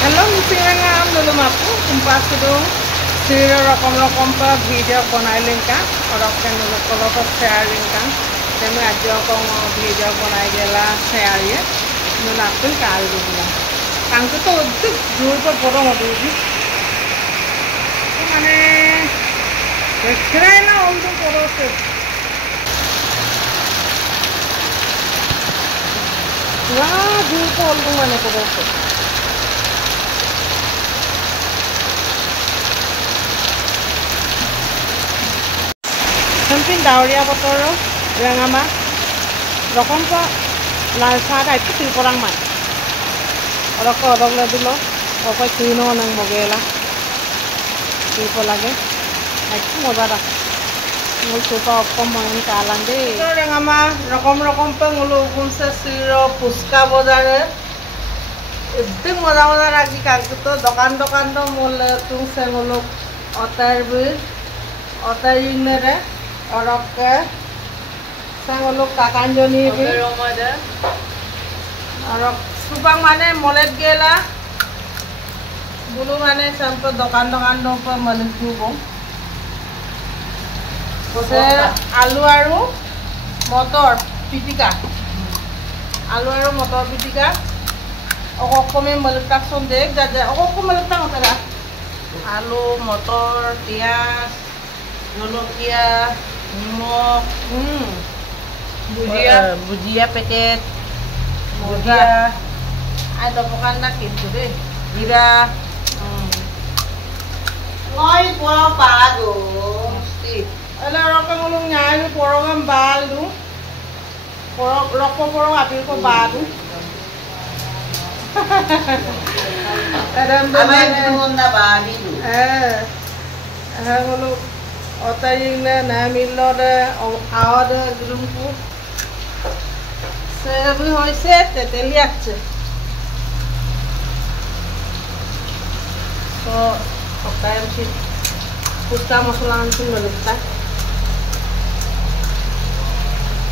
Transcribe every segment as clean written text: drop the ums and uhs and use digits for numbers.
Hello, misalnya dulu mapu kumpas itu sira rokom pa video बनाइलें का और अपन लोग को लोग शेयरिंग का तेरे आज को video बनाई गेला शेयर ये नुन अपन काल दूँगा कांगो तो उद्योग जोर पर बोलो मत उजी तो मैंने देखा ना उन तो बोलो से वाह जोर पर उन तो मैंने बोलो से Samping dauria botoro yang ama rokom pa lansa ka itu orang man orang le dulu apa kino nang mogela tipo lagi itu modara ngul suka apa main kalang deh yang ama rokom pa ngulu kunsa siro puska bodare itu modara lagi kaget tuh dokan tuh mulai tung sengulu otar ini deh orang ke sang uluk kakan joni bi orang supang mana molet gela bulu mana sampai dokan dopa manis bubong se alu aru motor pitika okok kome meletak sondek jaja okok kome meletak otara alu motor pias jolokia nimok, bujia paket, bujia, ada bukan nak itu deh, jira, ngoi porong balu, mesti, ada orang ngulung nyai porong balu, porong apil ko balu, ada ngulung balu, ngulung otaring na millo de awade grumpu sebi hoise teteliache so okayam si pusta masala ansin melukta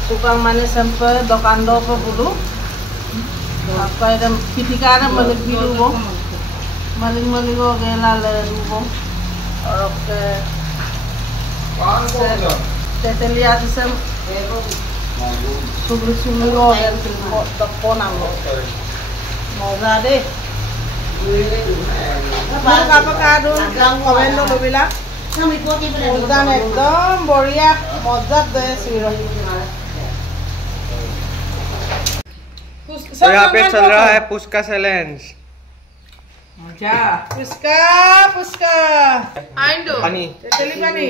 tukang mane sampai dokan dopo bulu apa itu pitikara malik biru bo malik go gela le rubo oke tetelia disem sugri lo yang telepon amlo moza deh apa kadun komen lo bilang moza ekdom boria moza deh siro तो यहाँ पे चल रहा है पुस्का challenge पुस्का आइंदो पानी तेतली पानी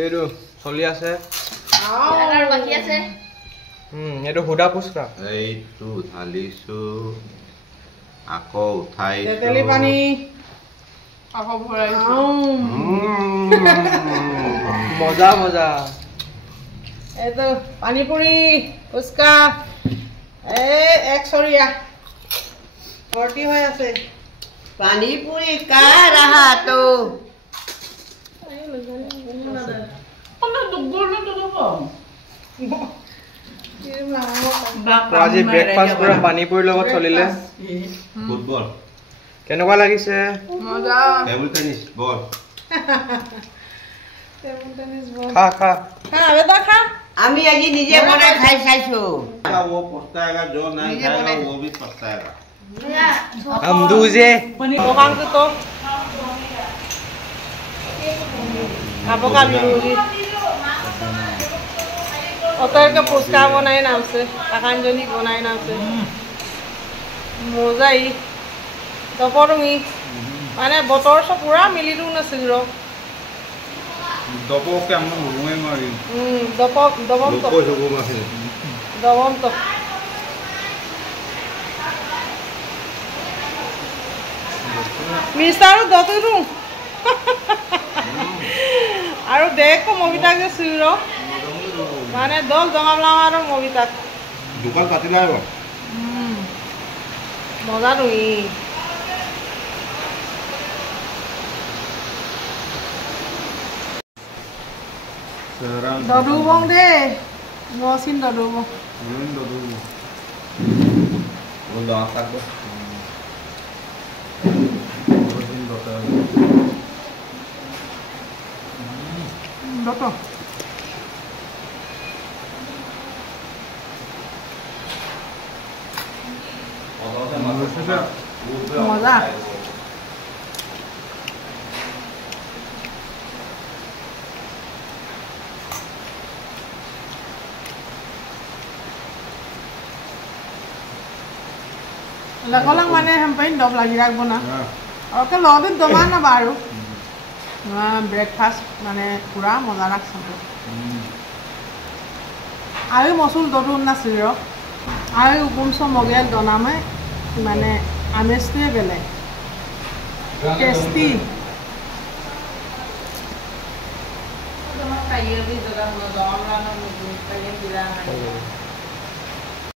এইটো চলি আছে আৰু বাকি আছে এইটো হুদা পুস্কা এইটো ঢালিছো আকৌ উঠাইছো তেতলি পানী আকৌ ভৰাইছো মজা এইটো পানী পুৰি পুস্কা এক সৰিয়া ভৰ্তি হৈ আছে পানী পুৰি কা ৰাহা তো আজি ব্ৰেকফাষ্ট পুৰা পানী পুৰিৰ লগত চলিলে ফুটবল কেনেকুৱা লাগিছে মজা টেবুল টেনিছ বল খা বেটা খা আমি আজি নিজে বনাই খাই চাইছো वो पछताएगा जो नहीं खाएगा वो भी पछताएगा हम दूजे দোকানটো তো apa biru otor ke puska bonai namse akan joni bonai namse mozai doporungi mane botor so pura miliru na sigro dopo ke amno hurungai mari dopom to dopo jogo mase dopom to misaru doturu আৰু দেখো মবিতাক যে সুইৰ মানে দল জমাবলাম আৰু মবিতাক দোকান কাটিলা এবাৰ মজা তুমি দদু বং দে নচিন দদু বং Udah, Doktor. Mozza. Là có lăng man em phải đọc là gì ra bọn nào? Cái lò đến tôm ăn nó bảo. Breakfast মানে পুরা মজা লাগছে আৰু মসুল দৰুন না সিৰো আৰু উপমস মগেল দনামে মানে আমেজটোৱে বেলেগ টেস্টি তোমাক কাইয়ে বি দৰা মজা আমলা ন মুজি কাইয়ে দিলা